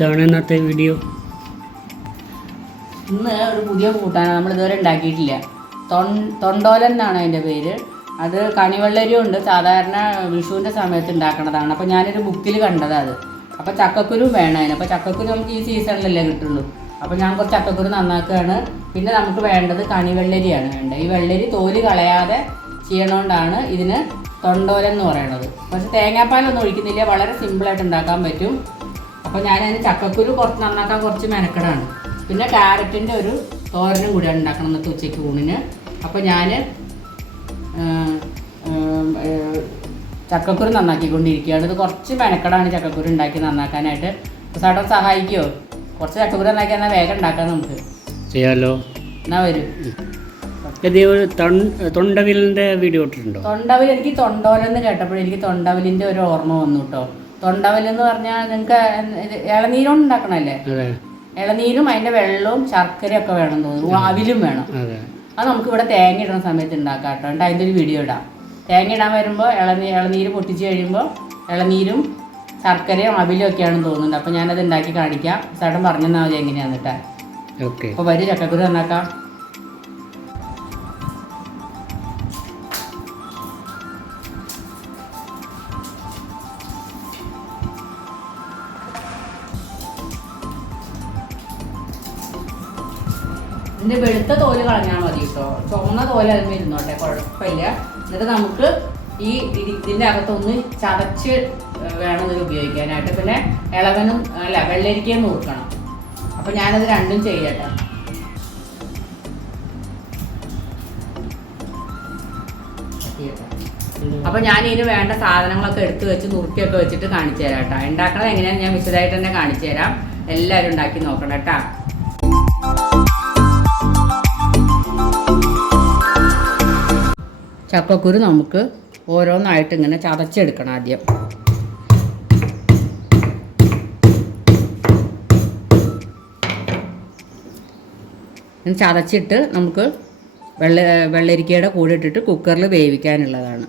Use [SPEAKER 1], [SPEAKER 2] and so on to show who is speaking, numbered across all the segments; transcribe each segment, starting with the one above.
[SPEAKER 1] എന്താണ് ഇന്നത്തെ വീഡിയോ
[SPEAKER 2] ഇന്ന് ഒരു പുതിയ കൂട്ടാണ് നമ്മൾ ഇതുവരെ ഉണ്ടാക്കിയിട്ടില്ല. തൊണ്ടോലൻ എന്നാണ് അതിന്റെ പേര്. അത് കണിവെള്ളരി ഉണ്ട്. സാധാരണ വിഷുവിന്റെ സമയത്ത് ഉണ്ടാക്കുന്നതാണ് അപ്പോൾ ഞാനൊരു ബുക്കിൽ കണ്ടതാണ് അത്. അപ്പോൾ ചക്കക്കുരു വേണം അതിന്. അപ്പോൾ ചക്കക്കുരു നമുക്ക് ഈ സീസണിലല്ലേ കിട്ടുള്ളൂ. അപ്പോൾ ഞാൻ കുറച്ച് ചക്കക്കുരു നന്നാക്കുകയാണ്. പിന്നെ നമുക്ക് വേണ്ടത് കണിവെള്ളരിയാണ് വേണ്ടത്. ഈ വെള്ളരി തോൽ കളയാതെ ചെയ്യണോണ്ടാണ് ഇതിന് തൊണ്ടോലെന്ന് പറയണത്. പക്ഷെ തേങ്ങാപ്പാലൊന്നും ഒഴിക്കുന്നില്ല. വളരെ സിമ്പിളായിട്ട് ഉണ്ടാക്കാൻ പറ്റും. അപ്പോൾ ഞാൻ ഞാനതിന് ചക്കക്കുരു കുറച്ച് നന്നാക്കാൻ കുറച്ച് മെനക്കെടാണ്. പിന്നെ ക്യാരറ്റിന്റെ ഒരു തോരനും കൂടി ഉണ്ടാക്കണം ഇന്നത്തെ ഉച്ചയ്ക്ക് ഊണിന്. അപ്പോൾ ഞാൻ ചക്കക്കുരു നന്നാക്കിക്കൊണ്ടിരിക്കുകയാണ്. ഇത് കുറച്ച് മെനക്കെടാണ് ചക്കക്കുരു ഉണ്ടാക്കി നന്നാക്കാനായിട്ട്. സാട്ടം സഹായിക്കുമോ കുറച്ച് ചക്കക്കുരു നന്നാക്കി എന്നാൽ വേഗം ഉണ്ടാക്കാം നമുക്ക്.
[SPEAKER 1] ചെയ്യാമല്ലോ
[SPEAKER 2] എന്നാ വരും.
[SPEAKER 1] ഒരു തൊണ്ട- തൊണ്ടവിലിന്റെ വീഡിയോ ഇട്ടിട്ടുണ്ടോ?
[SPEAKER 2] തൊണ്ടവിൽ എനിക്ക് തൊണ്ടോലെന്ന് കേട്ടപ്പോൾ എനിക്ക് തൊണ്ടവലിന്റെ ഒരു ഓർമ്മ വന്നു കേട്ടോ. തൊണ്ടവൽ എന്ന് പറഞ്ഞാൽ നിങ്ങൾക്ക് ഇളനീരോണ്ട് ഉണ്ടാക്കണല്ലേ? ഇളനീരും അതിന്റെ വെള്ളവും ശർക്കരയും ഒക്കെ വേണം തോന്നുന്നു. അവിലും വേണം.
[SPEAKER 1] അതെ.
[SPEAKER 2] നമുക്ക് ഇവിടെ തേങ്ങ ഇടുന്ന സമയത്ത് ഉണ്ടാക്കാം കേട്ടോ. അതിന്റെ അതിന്റെ ഒരു വീഡിയോ ഇടാം. തേങ്ങ ഇടാൻ വരുമ്പോൾ ഇളനീ ഇളനീര് പൊട്ടിച്ച് കഴിയുമ്പോൾ ഇളനീരും ശർക്കരയും അവിലും ഒക്കെയാണെന്ന് തോന്നുന്നുണ്ട്. അപ്പോൾ ഞാനത് ഉണ്ടാക്കി കാണിക്കാം. ചേട്ടൻ പറഞ്ഞു തന്നാൽ മതി എങ്ങനെയാന്ന് കേട്ടോ.
[SPEAKER 1] വരി
[SPEAKER 2] അപ്പോൾ വരും ചക്കക്കുരു നന്നാക്കാം. ഇതിന്റെ വെളുത്ത തോൽ കളഞ്ഞാൽ മതി കേട്ടോ ചുവന്ന തോൽ അതിന് ഇരുന്നോട്ടെ കുഴപ്പമില്ല എന്നിട്ട് നമുക്ക് ഈ ഇതിന്റെ അകത്തൊന്ന് ചതച്ച് വേണം ഇതിൽ ഉപയോഗിക്കാനായിട്ട്. പിന്നെ ഇളവനും അല്ല വെള്ളരിക്കയും നോക്കണം അപ്പൊ ഞാനത് രണ്ടും ചെയ്യട്ടെ. അപ്പൊ ഞാൻ ഇതിന് വേണ്ട സാധനങ്ങളൊക്കെ എടുത്തു വെച്ച് നുറുക്കിയൊക്കെ വെച്ചിട്ട് കാണിച്ചു തരാം കേട്ടോ ഉണ്ടാക്കണത് എങ്ങനെയാണെന്ന് ഞാൻ വിശദമായിട്ട് തന്നെ കാണിച്ചു തരാം. എല്ലാവരും ഉണ്ടാക്കി നോക്കണം കേട്ടാ ചക്കക്കുരു നമുക്ക് ഓരോന്നായിട്ട് ഇങ്ങനെ ചതച്ചെടുക്കണം ആദ്യം. ചതച്ചിട്ട് നമുക്ക് വെള്ള വെള്ളരിക്കയുടെ കൂടെ ഇട്ടിട്ട് കുക്കറിൽ വേവിക്കാനുള്ളതാണ്.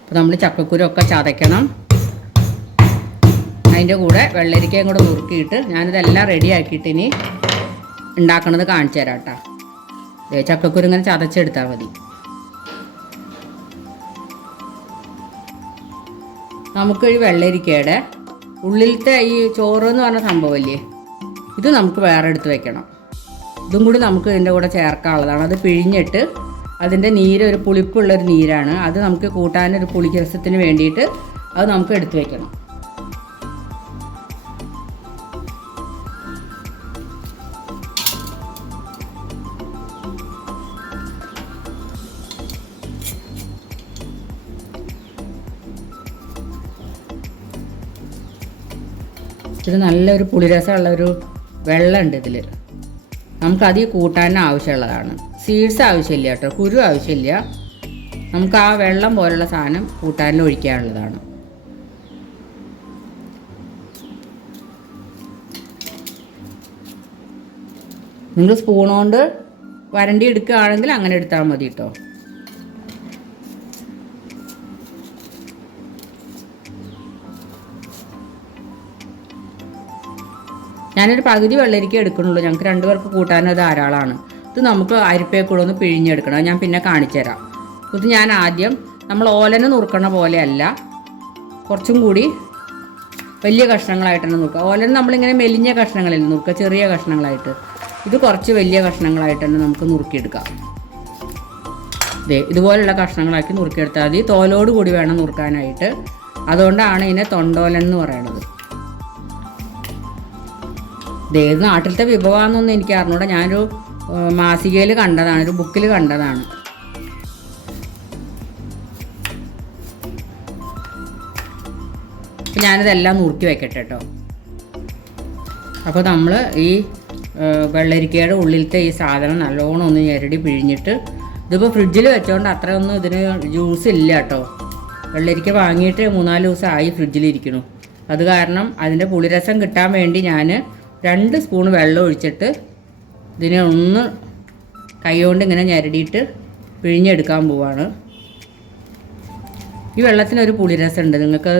[SPEAKER 2] അപ്പോൾ നമ്മൾ ചക്കക്കുരൊക്കെ ചതയ്ക്കണം. അതിന്റെ കൂടെ വെള്ളരിക്കയും കൂടെ നുറുക്കിയിട്ട് ഞാനിതെല്ലാം റെഡിയാക്കിയിട്ട് ഇനി ഉണ്ടാക്കണത് കാണിച്ചു തരാം കേട്ടോ. ദേ ചക്കക്കുരു ഇങ്ങനെ ചതച്ചെടുത്താൽ മതി. നമുക്കൊരു വെള്ളരിക്കയുടെ ഉള്ളിലത്തെ ഈ ചോറ് എന്ന് പറഞ്ഞ സംഭവമില്ലേ? ഇത് നമുക്ക് വേറെ എടുത്ത് വെക്കണം. ഇതും കൂടി നമുക്ക് ഇതിന്റെ കൂടെ ചേർക്കാനുള്ളതാണ്. അത് പിഴിഞ്ഞിട്ട് അതിന്റെ നീര് ഒരു പുളിപ്പുള്ളൊരു നീരാണ്. അത് നമുക്ക് കൂട്ടാനൊരു പുളിരസത്തിന് വേണ്ടിയിട്ട് അത് നമുക്ക് എടുത്ത് വെക്കണം. ഇത് നല്ലൊരു പുളിരസമുള്ള ഒരു വെള്ളമുണ്ട് ഇതിൽ നമുക്കത് കൂട്ടാൻ ആവശ്യമുള്ളതാണ്. സീഡ്സ് ആവശ്യമില്ല കേട്ടോ. കുരു ആവശ്യമില്ല. നമുക്ക് ആ വെള്ളം പോലുള്ള സാധനം കൂട്ടാനിൽ ഒഴിക്കാനുള്ളതാണ്. നിങ്ങൾ സ്പൂൺ കൊണ്ട് വരണ്ടി എടുക്കുകയാണെങ്കിൽ അങ്ങനെ എടുത്താൽ മതി കേട്ടോ. ഞാനൊരു പകുതി വെള്ളരിക്ക എടുക്കണുള്ളൂ. ഞങ്ങൾക്ക് രണ്ടുപേർക്ക് കൂട്ടാനത് ധാരാളമാണ്. ഇത് നമുക്ക് അരിപ്പേക്കൂടെ ഒന്ന് പിഴിഞ്ഞെടുക്കണം. ഞാൻ പിന്നെ കാണിച്ചുതരാം ഇത് ഞാൻ ആദ്യം നമ്മൾ ഓലനെ നുറുക്കണ പോലെയല്ല കുറച്ചും കൂടി വലിയ കഷ്ണങ്ങളായിട്ട് തന്നെ നുറുക്കുക. ഓലൻ നമ്മളിങ്ങനെ മെലിഞ്ഞ കഷ്ണങ്ങളിൽ നുറുക്കുക ചെറിയ കഷ്ണങ്ങളായിട്ട്. ഇത് കുറച്ച് വലിയ കഷ്ണങ്ങളായിട്ട് തന്നെ നമുക്ക് നുറുക്കിയെടുക്കാം. ദേ ഇതുപോലുള്ള കഷ്ണങ്ങളാക്കി നുറുക്കിയെടുത്താൽ മതി. തോലോട് കൂടി വേണം നുറുക്കാനായിട്ട്. അതുകൊണ്ടാണ് ഇതിനെ തൊണ്ടോലൻ എന്ന് പറയുന്നത് ദേ ഇത് നാട്ടിലത്തെ വിഭവമാണെന്നൊന്നും എനിക്ക് അറിഞ്ഞൂടെ. ഞാനൊരു മാസികയിൽ കണ്ടതാണ് ഒരു ബുക്കിൽ കണ്ടതാണ്. ഞാനിതെല്ലാം നുറുക്കി വെക്കട്ടെ കേട്ടോ അപ്പോൾ നമ്മൾ ഈ വെള്ളരിക്കയുടെ ഉള്ളിലത്തെ ഈ സാധനം നല്ലോണം ഒന്ന് ഞെരടി പിഴിഞ്ഞിട്ട് ഇതിപ്പോൾ ഫ്രിഡ്ജിൽ വെച്ചോണ്ട് അത്രയൊന്നും ഇതിന് ജ്യൂസ് ഇല്ല കേട്ടോ വെള്ളരിക്ക വാങ്ങിയിട്ട് മൂന്നാൽ ദിവസമായി ഫ്രിഡ്ജിലിരിക്കണു അത് കാരണം അതിന്റെ പുളിരസം കിട്ടാൻ വേണ്ടി ഞാൻ രണ്ട് സ്പൂൺ വെള്ളം ഒഴിച്ചിട്ട് ഇതിനെ ഒന്ന് കൈകൊണ്ട് ഇങ്ങനെ ഞരടിയിട്ട് പിഴിഞ്ഞെടുക്കാൻ പോവാണ്. ഈ വെള്ളത്തിനൊരു പുളിരസമുണ്ട് നിങ്ങൾക്ക്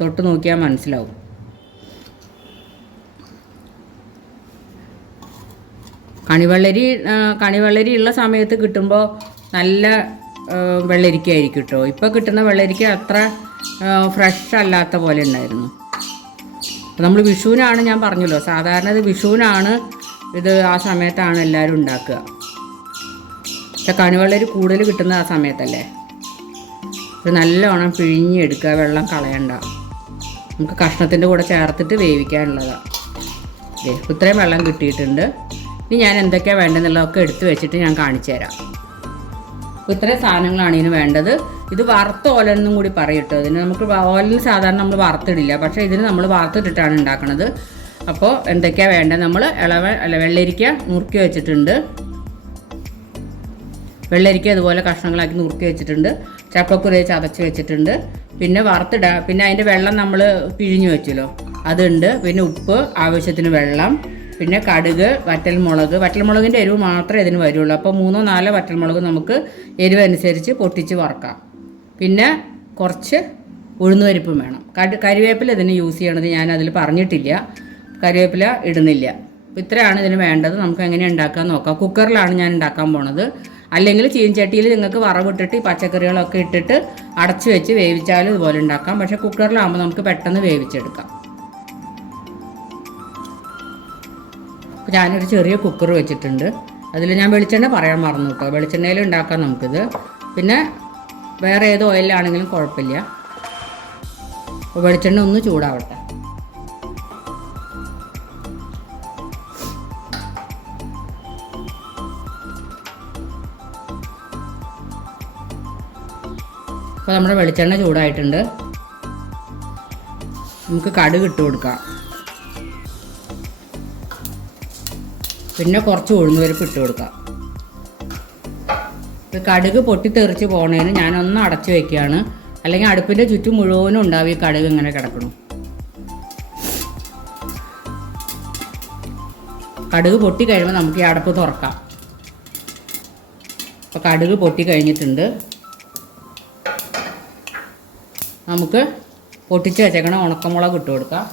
[SPEAKER 2] തൊട്ട് നോക്കിയാൽ മനസ്സിലാവും. കണിവെള്ളരി കണിവെള്ളരി ഉള്ള സമയത്ത് കിട്ടുമ്പോൾ നല്ല വെള്ളരിക്കായിരിക്കും കേട്ടോ ഇപ്പോൾ കിട്ടുന്ന വെള്ളരിക്ക അത്ര ഫ്രഷ് അല്ലാത്ത പോലെ ഉണ്ടായിരുന്നു. നമ്മൾ വിഷുവിനാണ് ഞാൻ പറഞ്ഞല്ലോ. സാധാരണ ഇത് വിഷുവിനാണ് ഇത് ആ സമയത്താണ് എല്ലാവരും ഉണ്ടാക്കുക. പക്ഷെ കണിവെള്ളരി കൂടുതൽ കിട്ടുന്നത് ആ സമയത്തല്ലേ? ഇത് നല്ലോണം പിഴിഞ്ഞെടുക്കുക വെള്ളം കളയണ്ട. നമുക്ക് കഷ്ണത്തിന്റെ കൂടെ ചേർത്തിട്ട് വേവിക്കാനുള്ളതാണ് ഇത്രയും വെള്ളം കിട്ടിയിട്ടുണ്ട്. ഇനി ഞാൻ എന്തൊക്കെയാണ് വേണ്ടതെന്നുള്ളതൊക്കെ എടുത്തു വെച്ചിട്ട് ഞാൻ കാണിച്ചു തരാം അപ്പോൾ ഇത്രയും സാധനങ്ങളാണ് ഇതിന് വേണ്ടത്. ഇത് വറുത്ത ഓലെന്നും കൂടി പറയട്ടോ. ഇതിന് നമുക്ക് ഓലിൽ സാധാരണ നമ്മൾ വറുത്തിടില്ല. പക്ഷേ ഇതിന് നമ്മൾ വറുത്തിട്ടിട്ടാണ് ഉണ്ടാക്കുന്നത് അപ്പോൾ എന്തൊക്കെയാണ് വേണ്ടത്? നമ്മൾ ഇളവ അല്ല വെള്ളരിക്ക നുറുക്കി വെച്ചിട്ടുണ്ട്. വെള്ളരിക്ക അതുപോലെ കഷ്ണങ്ങളാക്കി നുറുക്കി വെച്ചിട്ടുണ്ട്. ചപ്പക്കുരു ചതച്ച് വെച്ചിട്ടുണ്ട്. പിന്നെ വറുത്തിട പിന്നെ അതിന്റെ വെള്ളം നമ്മൾ പിഴിഞ്ഞു വെച്ചല്ലോ. അതുണ്ട്. പിന്നെ ഉപ്പ് ആവശ്യത്തിന് വെള്ളം. പിന്നെ കടുക് വറ്റൽമുളക്. വറ്റൽമുളകിന്റെ എരിവ് മാത്രമേ ഇതിന് വരുള്ളൂ. അപ്പോൾ മൂന്നോ നാലോ വറ്റൽമുളക് നമുക്ക് എരിവ് അനുസരിച്ച് പൊട്ടിച്ച് വറക്കാം. പിന്നെ കുറച്ച് ഉഴുന്നുപരിപ്പും വേണം. കരിവേപ്പില ഇതിന് യൂസ് ചെയ്യണത് ഞാൻ പറഞ്ഞിട്ടില്ല. കരിവേപ്പില ഇടുന്നില്ല. ഇത്രയാണ് ഇതിന് വേണ്ടത്. നമുക്ക് എങ്ങനെ ഉണ്ടാക്കാൻ നോക്കാം. കുക്കറിലാണ് ഞാൻ ഉണ്ടാക്കാൻ പോണത്. അല്ലെങ്കിൽ ചീൻചട്ടിയിൽ നിങ്ങൾക്ക് വറവിട്ടിട്ട് ഈ പച്ചക്കറികളൊക്കെ ഇട്ടിട്ട് അടച്ചു വെച്ച് വേവിച്ചാലും ഇതുപോലെ ഉണ്ടാക്കാം. പക്ഷേ കുക്കറിലാകുമ്പോൾ നമുക്ക് പെട്ടെന്ന് വേവിച്ചെടുക്കാം. അപ്പോൾ ഞാനൊരു ചെറിയ കുക്കർ വെച്ചിട്ടുണ്ട്. അതിൽ ഞാൻ വെളിച്ചെണ്ണ പറയാൻ മറന്നു കേട്ടോ. വെളിച്ചെണ്ണയിൽ ഉണ്ടാക്കാം നമുക്കിത്. പിന്നെ വേറെ ഏത് ഓയിലാണെങ്കിലും കുഴപ്പമില്ല. അപ്പോൾ വെളിച്ചെണ്ണ ഒന്ന് ചൂടാവട്ടെ. അപ്പോൾ നമ്മുടെ വെളിച്ചെണ്ണ ചൂടായിട്ടുണ്ട്. നമുക്ക് കടുക് ഇട്ട് കൊടുക്കാം. പിന്നെ കുറച്ച് ഉഴുന്നുപരിപ്പ് ഇട്ട് കൊടുക്കാം. കടുക് പൊട്ടിത്തെറിച്ച് പോണേന് ഞാനൊന്ന് അടച്ചു വെക്കുകയാണ് അല്ലെങ്കിൽ അടുപ്പിന്റെ ചുറ്റും മുഴുവനും ഉണ്ടാവും ഈ കടുക് ഇങ്ങനെ കിടക്കണം. കടുക് പൊട്ടി കഴിയുമ്പോൾ നമുക്ക് ഈ അടപ്പ് തുറക്കാം. അപ്പോൾ കടുക് പൊട്ടി കഴിഞ്ഞിട്ടുണ്ട്. നമുക്ക് പൊട്ടിച്ച് വെച്ചേക്കണ ഉണക്കമുളക് ഇട്ട് കൊടുക്കാം.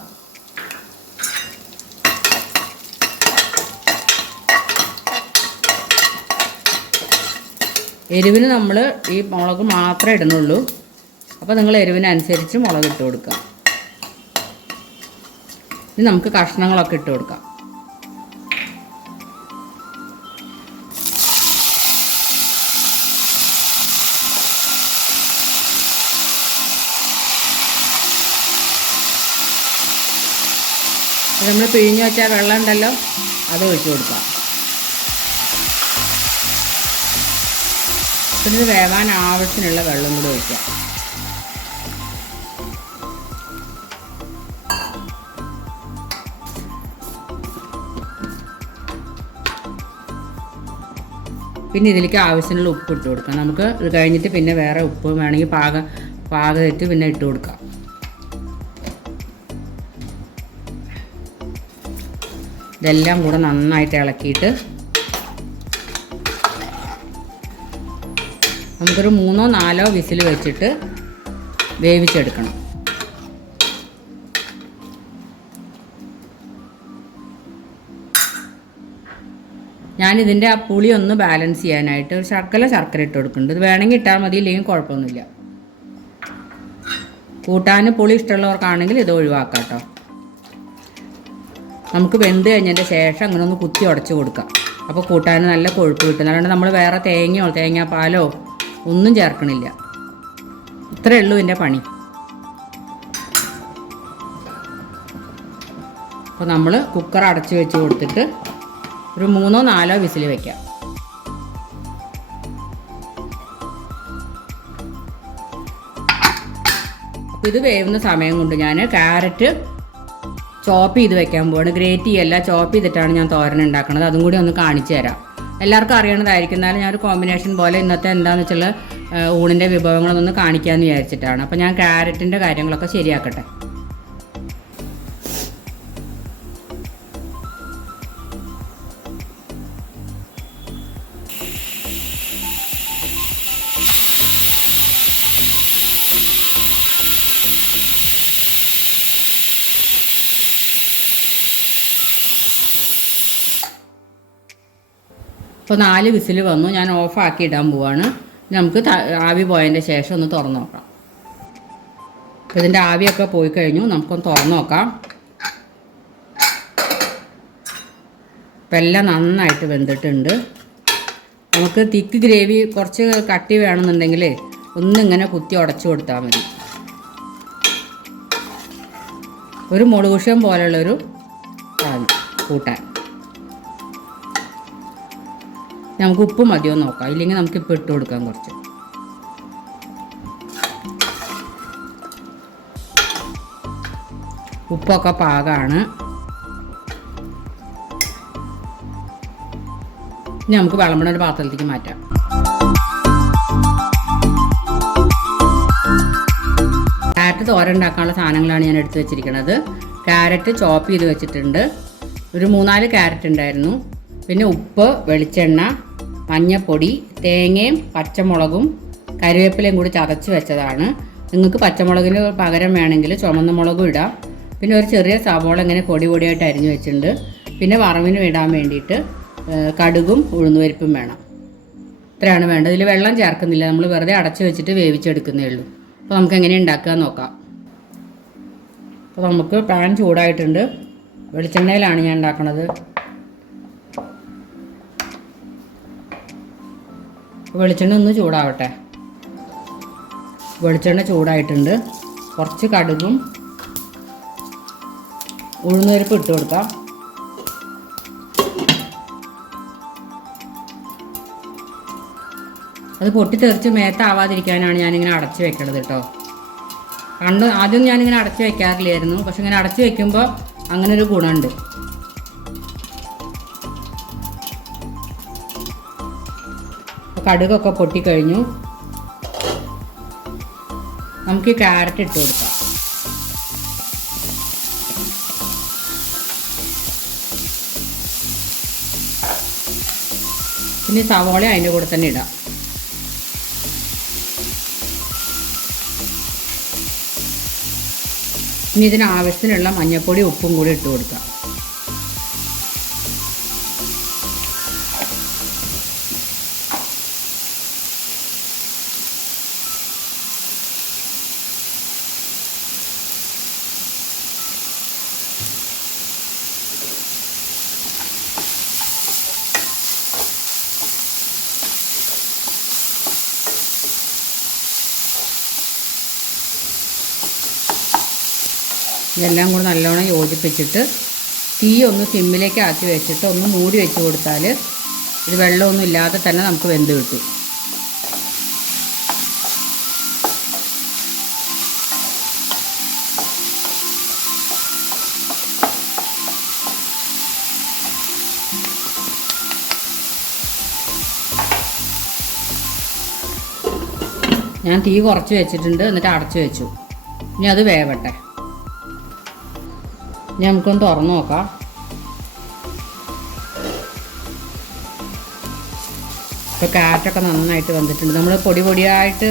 [SPEAKER 2] എരിവിന് നമ്മൾ ഈ മുളക് മാത്രമേ ഇടുന്നുള്ളൂ. അപ്പോൾ നിങ്ങൾ എരിവിനനുസരിച്ച് മുളക് ഇട്ട് കൊടുക്കുക ഇനി നമുക്ക് കഷ്ണങ്ങളൊക്കെ ഇട്ട് കൊടുക്കാം. നമ്മൾ പിഴിഞ്ഞ് വെച്ചാൽ വെള്ളം ഉണ്ടല്ലോ അത് ഒഴിച്ചു കൊടുക്കാം. പിന്നെ വേവാൻ ആവശ്യത്തിനുള്ള വെള്ളം കൂടി ഒഴിക്കാം പിന്നെ ഇതിലേക്ക് ആവശ്യത്തിനുള്ള ഉപ്പ് ഇട്ട് കൊടുക്കാം നമുക്ക് ഇത് കഴിഞ്ഞിട്ട് പിന്നെ വേറെ ഉപ്പ് വേണമെങ്കിൽ പാക പാകമായിട്ട് പിന്നെ ഇട്ട് കൊടുക്കാം ഇതെല്ലാം കൂടെ നന്നായിട്ട് ഇളക്കിയിട്ട് നമുക്കൊരു മൂന്നോ നാലോ വിസിൽ വെച്ചിട്ട് വേവിച്ചെടുക്കണം. ഞാനിതിന്റെ ആ പുളി ഒന്ന് ബാലൻസ് ചെയ്യാനായിട്ട് ഒരു ശർക്കര ശർക്കര ഇട്ട് കൊടുക്കുന്നുണ്ട്. ഇത് വേണമെങ്കിൽ ഇട്ടാൽ മതി ഇല്ലെങ്കിൽ കുഴപ്പമൊന്നുമില്ല. കൂട്ടാൻ പുളി ഇഷ്ടമുള്ളവർക്കാണെങ്കിൽ ഇത് ഒഴിവാക്കാം കേട്ടോ. നമുക്ക് വെന്ത് കഴിഞ്ഞതിന്റെ ശേഷം അങ്ങനെ ഒന്ന് കുത്തി ഉടച്ച് കൊടുക്കാം. അപ്പോൾ കൂട്ടാൻ നല്ല കൊഴുപ്പ് കിട്ടും. അല്ലാണ്ട് നമ്മൾ വേറെ തേങ്ങയോ തേങ്ങാപ്പാലോ ഒന്നും ചേർക്കണില്ല. ഇത്രയേ ഉള്ളൂ എന്റെ പണി. അപ്പോൾ നമ്മൾ കുക്കർ അടച്ച് വെച്ച് കൊടുത്തിട്ട് ഒരു മൂന്നോ നാലോ വിസിൽ വയ്ക്കാം അപ്പോൾ ഇത് വേവുന്ന സമയം കൊണ്ട് ഞാൻ ക്യാരറ്റ് ചോപ്പ് ചെയ്ത് വെക്കാൻ പോവാണ്. ഗ്രേറ്റ് ചെയ്യല്ല ചോപ്പ് ചെയ്തിട്ടാണ് ഞാൻ തോരൻ ഉണ്ടാക്കുന്നത് അതും കൂടി ഒന്ന് കാണിച്ചു തരാം. എല്ലാവർക്കും അറിയണതായിരിക്കും. എന്നാലും ഞാനൊരു കോമ്പിനേഷൻ പോലെ ഇന്നത്തെ എന്താണെന്ന് വെച്ചാൽ ഊണിന്റെ വിഭവങ്ങളൊന്നൊന്ന് കാണിക്കാമെന്ന് വിചാരിച്ചിട്ടാണ്. അപ്പോൾ ഞാൻ ക്യാരറ്റിന്റെ കാര്യങ്ങളൊക്കെ ശരിയാക്കട്ടെ. ഇപ്പോൾ നാല് വിസിൽ വന്നു. ഞാൻ ഓഫാക്കി ഇടാൻ പോവാണ്. നമുക്ക് ആവി പോയതിന്റെ ശേഷം ഒന്ന് തുറന്നു നോക്കാം. അപ്പോൾ ഇതിന്റെ ആവിയൊക്കെ പോയി കഴിഞ്ഞു. നമുക്കൊന്ന് തുറന്നു നോക്കാം. അപ്പം എല്ലാം നന്നായിട്ട് വെന്തിട്ടുണ്ട്. നമുക്ക് തിക്ക് ഗ്രേവി കുറച്ച് കട്ടി വേണമെന്നുണ്ടെങ്കിൽ ഒന്നിങ്ങനെ കുത്തി ഉടച്ചു കൊടുത്താൽ മതി. ഒരു മുളകുഷം പോലുള്ളൊരു കൂട്ടാൻ. നമുക്ക് ഉപ്പ് മതിയോ നോക്കാം. ഇല്ലെങ്കിൽ നമുക്ക് ഇപ്പം ഇട്ട് കൊടുക്കാം കുറച്ച്. ഉപ്പൊക്കെ പാകമാണ് ഇനി നമുക്ക് വിളമ്പണ ഒരു പാത്രത്തിലേക്ക് മാറ്റാം. ക്യാരറ്റ് തോര ഉണ്ടാക്കാനുള്ള സാധനങ്ങളാണ് ഞാൻ എടുത്തു വെച്ചിരിക്കുന്നത് ക്യാരറ്റ് ചോപ്പ് ചെയ്ത് വെച്ചിട്ടുണ്ട്. ഒരു മൂന്നാൽ ക്യാരറ്റ് ഉണ്ടായിരുന്നു. പിന്നെ ഉപ്പ് വെളിച്ചെണ്ണ മഞ്ഞപ്പൊടി തേങ്ങയും പച്ചമുളകും കരിവേപ്പിലയും കൂടി ചതച്ച് വെച്ചതാണ്. നിങ്ങൾക്ക് പച്ചമുളകിന് പകരം വേണമെങ്കിൽ ചുമന്ന മുളകും ഇടാം. പിന്നെ ഒരു ചെറിയ സവോള ഇങ്ങനെ പൊടി പൊടിയായിട്ട് അരിഞ്ഞു വെച്ചിട്ടുണ്ട്. പിന്നെ വറവിന് ഇടാൻ വേണ്ടിയിട്ട് കടുകും ഉഴുന്നുപരിപ്പും വേണം. ഇത്രയാണ് വേണ്ടത്. ഇതിൽ വെള്ളം ചേർക്കുന്നില്ല. നമ്മൾ വെറുതെ അടച്ചു വെച്ചിട്ട് വേവിച്ചെടുക്കുന്നേ ഉള്ളൂ. അപ്പോൾ നമുക്ക് എങ്ങനെ ഉണ്ടാക്കുക നോക്കാം. അപ്പോൾ നമുക്ക് പാൻ ചൂടായിട്ടുണ്ട്. വെളിച്ചെണ്ണയിലാണ് ഞാൻ ഉണ്ടാക്കണത്. വെളിച്ചെണ്ണ ഒന്ന് ചൂടാവട്ടെ. വെളിച്ചെണ്ണ ചൂടായിട്ടുണ്ട്. കുറച്ച് കടുകും ഉഴുന്നുപരിപ്പ് ഇട്ട് കൊടുക്കാം. അത് പൊട്ടിത്തെറിച്ച് മേത്താവാതിരിക്കാനാണ് ഞാനിങ്ങനെ അടച്ച് വെക്കണത് കേട്ടോ. പണ്ട് ആദ്യം ഞാനിങ്ങനെ അടച്ച് വെക്കാറില്ലായിരുന്നു. പക്ഷെ ഇങ്ങനെ അടച്ച് വെക്കുമ്പോൾ അങ്ങനെ ഒരു ഗുണമുണ്ട്. കടുകൊക്കെ പൊട്ടിക്കഴിഞ്ഞു. നമുക്ക് ക്യാരറ്റ് ഇട്ട് കൊടുക്കാം. പിന്നെ സവോള അതിന്റെ കൂടെ തന്നെ ഇടാം. ഇനി ഇതിന് ആവശ്യത്തിനുള്ള മഞ്ഞൾപ്പൊടി ഉപ്പും കൂടി ഇട്ട് കൊടുക്കാം. ഇതെല്ലാം കൂടി നല്ലോണം യോജിപ്പിച്ചിട്ട് തീ ഒന്ന് സിമ്മിലേക്ക് ആക്കി വെച്ചിട്ട് ഒന്ന് മൂടി വെച്ച് കൊടുത്താൽ ഇത് വെള്ളമൊന്നും ഇല്ലാതെ തന്നെ നമുക്ക് വെന്ത് കിട്ടും. ഞാൻ തീ കുറച്ച് വെച്ചിട്ടുണ്ട് എന്നിട്ട് അടച്ചു വെച്ചു. ഇനി അത് വേവട്ടെ. ഇനി നമുക്കൊന്ന് തുറന്നു നോക്കാം. ഇപ്പോൾ കാറ്റൊക്കെ നന്നായിട്ട് വന്നിട്ടുണ്ട്. നമ്മൾ പൊടി പൊടിയായിട്ട്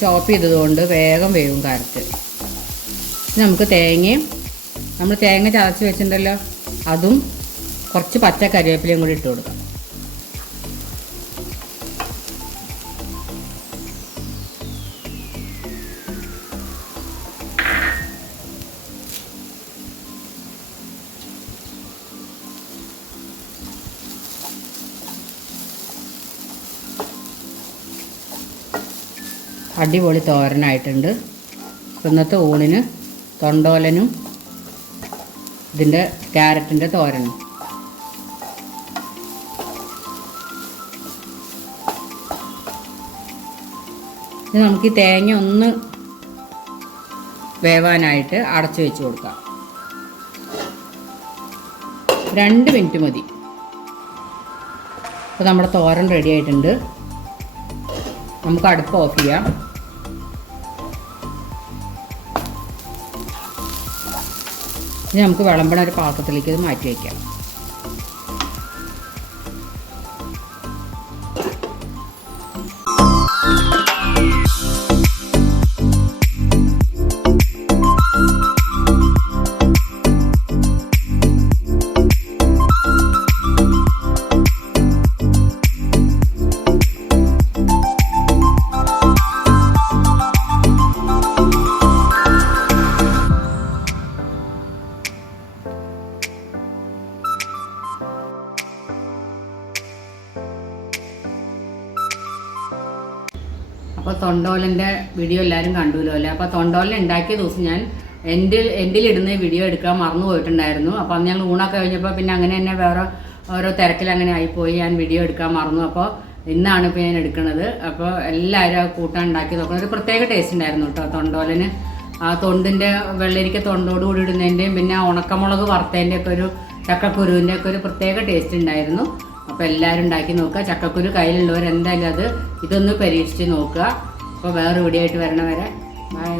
[SPEAKER 2] ചോപ്പ് ചെയ്തതുകൊണ്ട് വേഗം വേവും കാരറ്റ് നമുക്ക് തേങ്ങയും നമ്മൾ തേങ്ങ ചതച്ച് വെച്ചിട്ടുണ്ടല്ലോ അതും കുറച്ച് പച്ച കരിവേപ്പിലയും കൂടി ഇട്ട് കൊടുക്കാം. അടിപൊളി തോരനായിട്ടുണ്ട്. ഇന്നത്തെ ഊണിന് തൊണ്ടോലനും ഇതിന്റെ ക്യാരറ്റിന്റെ തോരനും. ഇത് നമുക്ക് ഈ തേങ്ങ ഒന്ന് വേവാനായിട്ട് അടച്ചു വെച്ച് കൊടുക്കാം. രണ്ട് മിനിറ്റ് മതി. അപ്പോൾ നമ്മുടെ തോരൻ റെഡി ആയിട്ടുണ്ട്. നമുക്ക് അടുപ്പ് ഓഫ് ചെയ്യാം. ഇനി നമുക്ക് വിളമ്പണ ഒരു പാത്രത്തിലേക്ക് ഇത് മാറ്റി വയ്ക്കാം. വീഡിയോ എല്ലാവരും കണ്ടുല്ലോ അല്ലേ? അപ്പോൾ തൊണ്ടോലിൽ ഉണ്ടാക്കിയ ദിവസം ഞാൻ എന്റെ എന്റിലിടുന്ന വീഡിയോ എടുക്കാൻ മറന്നു പോയിട്ടുണ്ടായിരുന്നു. അപ്പോൾ അന്ന് ഞങ്ങൾ ഊണൊക്കെ കഴിഞ്ഞപ്പോൾ പിന്നെ അങ്ങനെ തന്നെ വേറെ ഓരോ തിരക്കിൽ അങ്ങനെ ആയിപ്പോയി. ഞാൻ വീഡിയോ എടുക്കാൻ മറന്നു. അപ്പോൾ ഇന്നാണ് ഇപ്പോൾ ഞാൻ എടുക്കുന്നത് അപ്പോൾ എല്ലാവരും ആ കൂട്ടാൻ ഉണ്ടാക്കി നോക്കണം ഒരു പ്രത്യേക ടേസ്റ്റ് ഉണ്ടായിരുന്നു കേട്ടോ തൊണ്ടോലിന്. ആ തൊണ്ടിന്റെ വെള്ളരിക്ക തൊണ്ടോട് കൂടി ഇടുന്നതിന്റെയും പിന്നെ ഉണക്കമുളക് വറുത്തതിന്റെ ഒക്കെ ഒരു ചക്കക്കുരുവിന്റെ ഒക്കെ ഒരു പ്രത്യേക ടേസ്റ്റ് ഉണ്ടായിരുന്നു. അപ്പോൾ എല്ലാവരും ഉണ്ടാക്കി നോക്കുക. ചക്കക്കുരു കയ്യിലുള്ളവർ എന്തായാലും അത് ഇതൊന്ന് പരീക്ഷിച്ച് നോക്കുക. അപ്പോൾ വേറെ വീഡിയോ ആയിട്ട് വരണ വരെ ബൈ